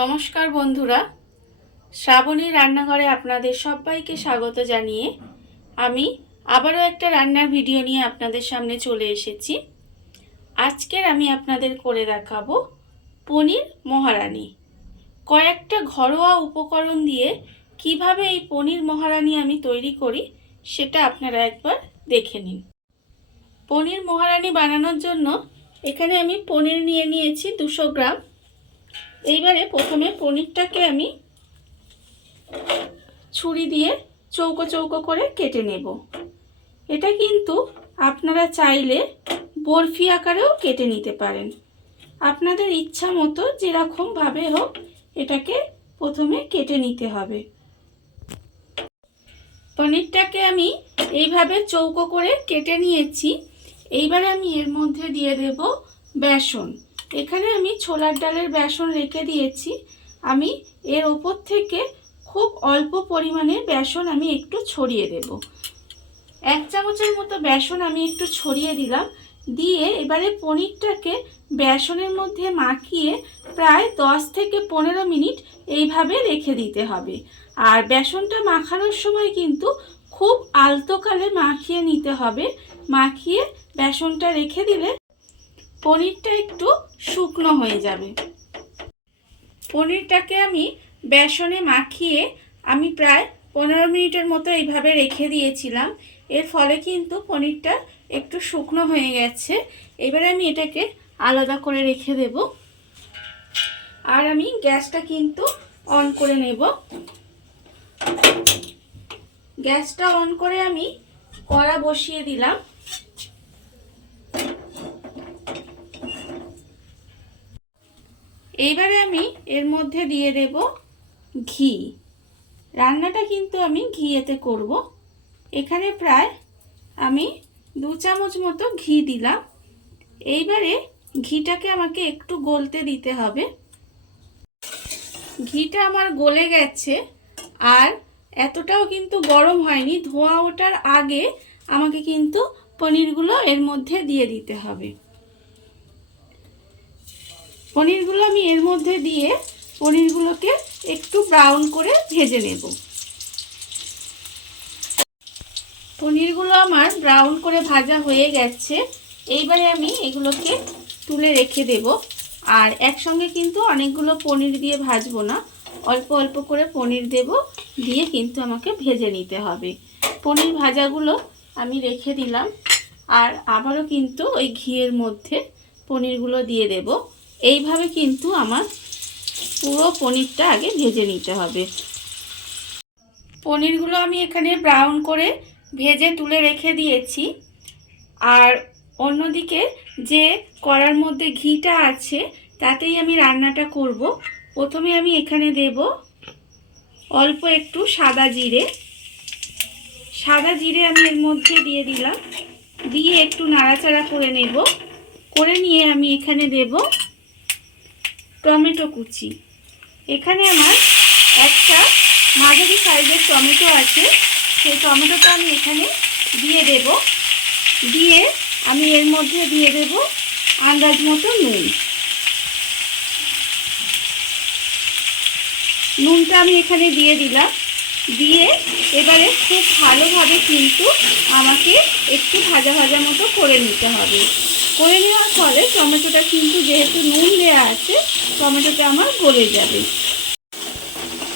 নমস্কার বন্ধুরা, শ্রাবণী রান্নাঘরে আপনাদের সবাইকে স্বাগত জানিয়ে আমি আবারও একটা রান্নার ভিডিও নিয়ে আপনাদের সামনে চলে এসেছি। আজকের আমি আপনাদের করে দেখাবো পনির মহারানী। কয়েকটা ঘরোয়া উপকরণ দিয়ে কিভাবে এই পনির মহারানী আমি তৈরি করি সেটা আপনারা একবার দেখে নিন। পনির মহারানী বানানোর জন্য এখানে আমি পনির নিয়ে নিয়েছি 200 গ্রাম। এইবারে প্রথমে পনিরটাকে আমি ছুরি দিয়ে চৌকো চৌকো করে কেটে নেব। এটা কিন্তু আপনারা চাইলে বরফি আকারেও কেটে নিতে পারেন, আপনাদের ইচ্ছা মতো যেরকমভাবে হোক এটাকে প্রথমে কেটে নিতে হবে। পনিরটাকে আমি এইভাবে চৌকো করে কেটে নিয়েছি। এইবারে আমি এর মধ্যে দিয়ে দেব বেসন। এখানে আমি ছোলার ডালের বেসন রেখে দিয়েছি। আমি এর ওপর থেকে খুব অল্প পরিমাণে বেসন আমি একটু ছড়িয়ে দেব। 1 চামচের মতো বেসন আমি একটু ছড়িয়ে দিলাম। দিয়ে এবারে পনিরটাকে বেসনের মধ্যে মাখিয়ে প্রায় 10 থেকে 15 মিনিট এইভাবে রেখে দিতে হবে। আর বেসনটা মাখানোর সময় কিন্তু খুব আলতো করে মাখিয়ে নিতে হবে। মাখিয়ে বেসনটা রেখে দিলে পনিরটা একটু শুকনো হয়ে যাবে। পনিরটাকে আমি বেসনে মাখিয়ে আমি প্রায় 15 মিনিটের মতো এইভাবে রেখে দিয়েছিলাম। এর ফলে কিন্তু পনিরটা একটু শুকনো হয়ে গেছে। এবারে আমি এটাকে আলাদা করে রেখে দেব। আর আমি গ্যাসটা কিন্তু অন করে নেব। গ্যাসটা অন করে আমি কড়া বসিয়ে দিলাম। এইবারে আমি এর মধ্যে দিয়ে দেব ঘি। রান্নাটা কিন্তু আমি ঘিয়েতে করব। এখানে প্রায় আমি 2 চামচ মতো ঘি দিলাম। এইবারে ঘিটাকে আমাকে একটু গলতে দিতে হবে। ঘিটা আমার গলে গেছে, আর এতটাও কিন্তু গরম হয়নি। ধোঁয়া ওঠার আগে আমাকে কিন্তু পনিরগুলো এর মধ্যে দিয়ে দিতে হবে। পনিরগুলো আমি এর মধ্যে দিয়ে পনিরগুলোকে একটু ব্রাউন করে ভেজে নেব। পনিরগুলো আমার ব্রাউন করে ভাজা হয়ে গেছে। এইবারে আমি এগুলোকে তুলে রেখে দেব। আর একসঙ্গে কিন্তু অনেকগুলো পনির দিয়ে ভাজবো না, অল্প অল্প করে পনির দেব, দিয়ে কিন্তু আমাকে ভেজে নিতে হবে। পনির ভাজাগুলো আমি রেখে দিলাম। আর আবারও কিন্তু ওই ঘিয়ের মধ্যে পনিরগুলো দিয়ে দেব। এইভাবে কিন্তু আমার পুরো পনিরটা আগে ভেজে নিতে হবে। পনিরগুলো আমি এখানে ব্রাউন করে ভেজে তুলে রেখে দিয়েছি। আর অন্যদিকে যে কড়ার মধ্যে ঘিটা আছে তাতেই আমি রান্নাটা করব। প্রথমে আমি এখানে দেব অল্প একটু সাদা জিরে। সাদা জিরে আমি এর মধ্যে দিয়ে দিলাম। দিয়ে একটু নাড়াচাড়া করে নেব। করে নিয়ে আমি এখানে দেব টমেটো কুচি। এখানে আমার একটা মাঝারি সাইজের টমেটো আছে, সেই টমেটোটা আমি এখানে দিয়ে দেব। দিয়ে আমি এর মধ্যে দিয়ে দেব আন্দাজ মতো নুন। নুনটা আমি এখানে দিয়ে দিলাম। দিয়ে এবারে খুব ভালোভাবে কিন্তু আমাকে একটু ভাজা ভাজা মতো করে নিতে হবে। করে নেওয়ার ফলে টমেটোটা কিন্তু যেহেতু নুন দেওয়া আছে টমেটোটা আমার গলে যাবে।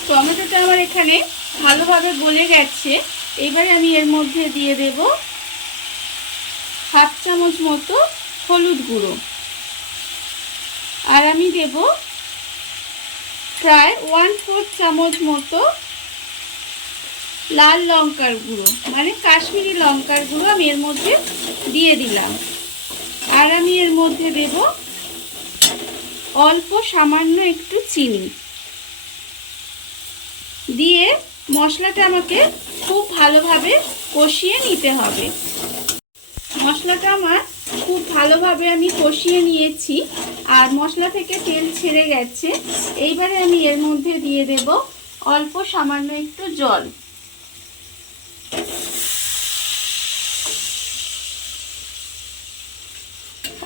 টমেটোটা আমার এখানে ভালোভাবে গলে গেছে। এবারে আমি এর মধ্যে দিয়ে দেব 1/2 চামচ মতো হলুদ গুঁড়ো। আর আমি দেব প্রায় 1/4 চামচ মতো লাল লঙ্কার গুঁড়ো, মানে কাশ্মীরি লঙ্কার গুঁড়ো আমি এর মধ্যে দিয়ে দিলাম। আর আমি এর মধ্যে দেব অল্প সামান্য একটু চিনি। দিয়ে মশলাটা আমাকে খুব ভালোভাবে কষিয়ে নিতে হবে। মশলাটা আমার খুব ভালোভাবে আমি কষিয়ে নিয়েছি। আর মশলা থেকে তেল ছেড়ে গেছে। এইবারে আমি এর মধ্যে দিয়ে দেব অল্প সামান্য একটু জল।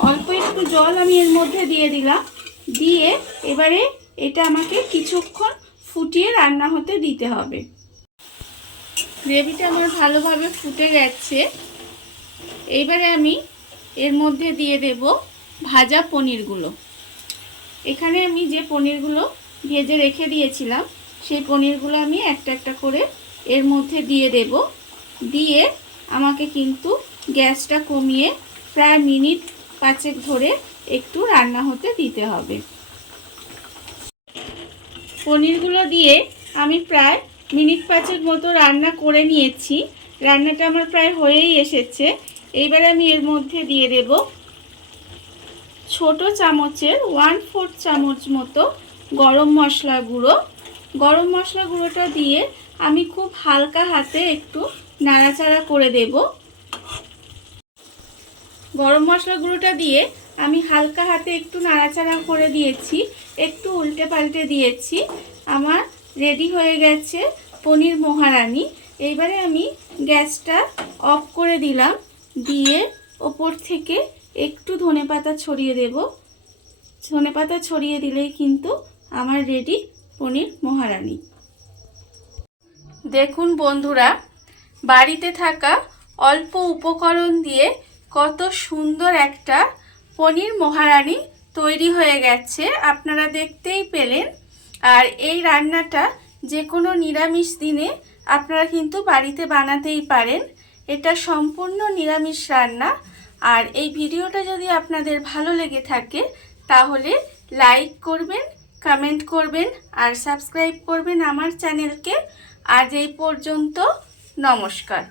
অল্প একটু জল আমি এর মধ্যে দিয়ে দিলাম। দিয়ে এবারে এটা আমাকে কিছুক্ষণ ফুটিয়ে রান্না হতে দিতে হবে। গ্রেভিটা আমার ভালোভাবে ফুটে গেছে। এইবারে আমি এর মধ্যে দিয়ে দেব ভাজা পনিরগুলো। এখানে আমি যে পনিরগুলো ভেজে রেখে দিয়েছিলাম সেই পনিরগুলো আমি একটা একটা করে এর মধ্যে দিয়ে দেব। দিয়ে আমাকে কিন্তু গ্যাসটা কমিয়ে প্রায় মিনিট 5 ধরে একটু রান্না হতে দিতে হবে। পনিরগুলো দিয়ে আমি প্রায় মিনিট 5 মতো রান্না করে নিয়েছি। রান্নাটা আমার প্রায় হয়েই এসেছে। এইবারে আমি এর মধ্যে দিয়ে দেব ছোট চামচের 1/4 চামচ মতো গরম মশলা গুঁড়ো। গরম মশলা গুঁড়োটা দিয়ে আমি খুব হালকা হাতে একটু নাড়াচাড়া করে দেব। গরম মশলা গুঁড়োটা দিয়ে আমি হালকা হাতে একটু নাড়াচাড়া করে দিয়েছি, একটু উল্টে পাল্টে দিয়েছি। আমার রেডি হয়ে গেছে পনির মহারানি। এইবারে আমি গ্যাসটা অফ করে দিলাম, দিয়ে ওপর থেকে একটু ধনেপাতা ছড়িয়ে দেব। ধনেপাতা ছড়িয়ে দিলেই কিন্তু আমার রেডি পনির মহারানি। দেখুন বন্ধুরা, বাড়িতে থাকা অল্প উপকরণ দিয়ে কত সুন্দর একটা পনির মহারানি তৈরি হয়ে গেছে, আপনারা দেখতেই পেলেন। আর এই রান্নাটা যে কোনো নিরামিষ দিনে আপনারা কিন্তু বাড়িতে বানাতেই পারেন। এটা সম্পূর্ণ নিরামিষ রান্না। আর এই ভিডিওটা যদি আপনাদের ভালো লেগে থাকে তাহলে লাইক করবেন, কমেন্ট করবেন আর সাবস্ক্রাইব করবেন আমার চ্যানেলকে। আজ এই পর্যন্ত, নমস্কার।